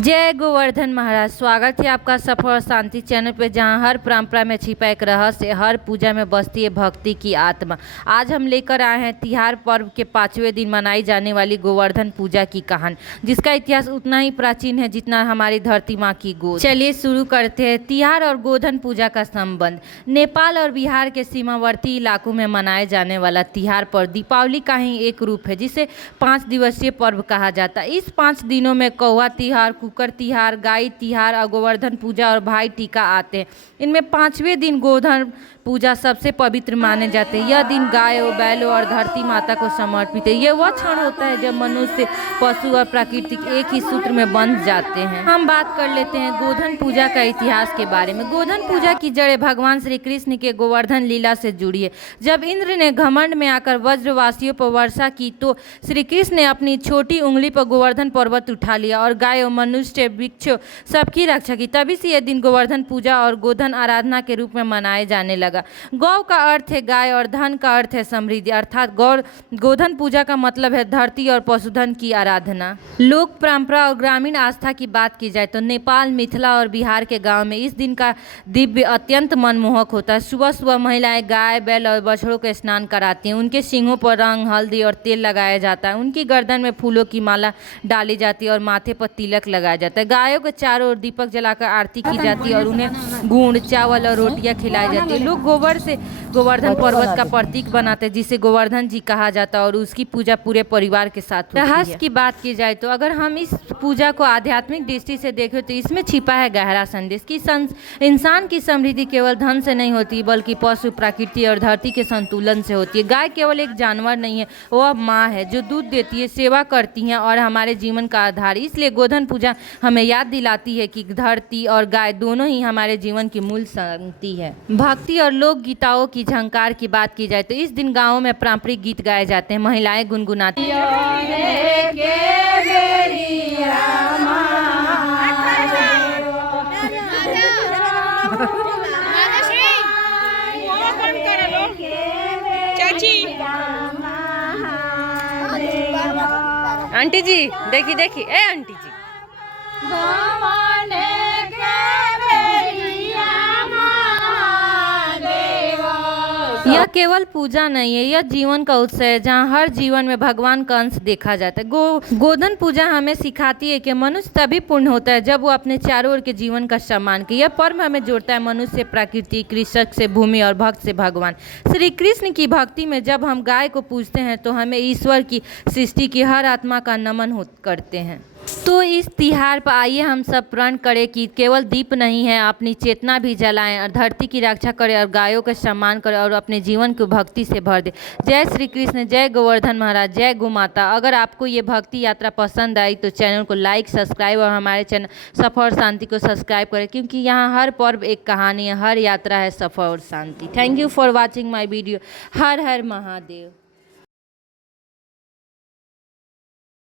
जय गोवर्धन महाराज। स्वागत है आपका सफल और शांति चैनल पे, जहां हर परंपरा में छिपा एक रहस्य, हर पूजा में बसती है भक्ति की आत्मा। आज हम लेकर आए हैं तिहार पर्व के 5वें दिन मनाई जाने वाली गोवर्धन पूजा की कहानी, जिसका इतिहास उतना ही प्राचीन है जितना हमारी धरती माँ की गोद। चलिए शुरू करते हैं। तिहार और गोवर्धन पूजा का संबंध। नेपाल और बिहार के सीमावर्ती इलाकों में मनाए जाने वाला तिहार पर्व दीपावली का ही एक रूप है, जिसे 5 दिवसीय पर्व कहा जाता है। इस 5 दिनों में कौवा तिहार, कुकर तिहार, गाय तिहार, गोवर्धन पूजा और भाई टीका आते हैं। इनमें 5वें दिन गोवर्धन पूजा सबसे पवित्र माने जाते हैं। यह दिन गाय, बैलों और धरती माता को समर्पित है। यह वह क्षण होता है जब मनुष्य, पशु और प्रकृति एक ही सूत्र में बंध जाते हैं। हम बात कर लेते हैं गोवर्धन पूजा का इतिहास के बारे में। गोवर्धन पूजा की जड़ें भगवान श्री कृष्ण के गोवर्धन लीला से जुड़ी है। जब इंद्र ने घमंड में आकर वज्रवासियों पर वर्षा की, तो श्री कृष्ण ने अपनी छोटी उंगली पर गोवर्धन पर्वत उठा लिया और गाय, मनुष्य, वृक्षों सबकी रक्षा की। तभी से यह दिन गोवर्धन पूजा और गोधन आराधना के रूप में मनाए जाने लगा। गौ का अर्थ है गाय और धन का अर्थ है समृद्धि, अर्थात गोधन पूजा का मतलब है धरती और पशुधन की आराधना। लोक परंपरा और ग्रामीण आस्था की बात की जाए तो नेपाल, मिथिला और बिहार के गांव में इस दिन का दिव्य अत्यंत मनमोहक होता है। सुबह सुबह महिलाएं गाय, बैल और बछड़ों को स्नान कराती हैं। उनके सींगों पर रंग, हल्दी और तेल लगाया जाता है। उनकी गर्दन में फूलों की माला डाली जाती है और माथे पर तिलक लगाया जाता है। गायों के चारों ओर दीपक जलाकर आरती की जाती है और उन्हें गुड़, चावल और रोटियां खिलाई जाती है। लोग गोबर से गोवर्धन पर्वत का प्रतीक बनाते हैं, जिसे गोवर्धन जी कहा जाता है, और उसकी पूजा पूरे परिवार के साथ होती है। रहस्य की बात की जाए तो अगर हम इस पूजा को आध्यात्मिक दृष्टि से देखें तो इसमें छिपा है गहरा संदेश कि इंसान की समृद्धि केवल धन से नहीं होती, बल्कि पशु, प्रकृति और धरती के संतुलन से होती है। गाय केवल एक जानवर नहीं है, वह माँ है जो दूध देती है, सेवा करती है और हमारे जीवन का आधार। इसलिए गोवर्धन पूजा हमें याद दिलाती है कि धरती और गाय दोनों ही हमारे जीवन की मूल शक्ति है। भक्ति और लोक गीताओं की झंकार की बात की जाए तो इस दिन गाँवों में पारंपरिक गीत गाए जाते हैं। महिलाएं गुनगुनाती आंटी जी देखी देखी, ए आंटी जी यह केवल पूजा नहीं है, यह जीवन का उत्सव है जहाँ हर जीवन में भगवान का अंश देखा जाता है। गोवर्धन पूजा हमें सिखाती है कि मनुष्य तभी पूर्ण होता है जब वो अपने चारों ओर के जीवन का सम्मान करे। यह पर्व हमें जोड़ता है मनुष्य से प्रकृति, कृषक से भूमि और भक्त से भगवान। श्री कृष्ण की भक्ति में जब हम गाय को पूजते हैं तो हमें ईश्वर की सृष्टि की हर आत्मा का नमन करते हैं। तो इस तिहार पर आइए हम सब प्रण करें कि केवल दीप नहीं है, अपनी चेतना भी जलाएं और धरती की रक्षा करें और गायों का सम्मान करें और अपने जीवन को भक्ति से भर दें। जय श्री कृष्ण, जय गोवर्धन महाराज, जय गौ माता। अगर आपको ये भक्ति यात्रा पसंद आई तो चैनल को लाइक, सब्सक्राइब और हमारे चैनल सफर और शांति को सब्सक्राइब करें, क्योंकि यहाँ हर पर्व एक कहानी है, हर यात्रा है सफर और शांति। Thank you for watching my video. Har Har Mahadev.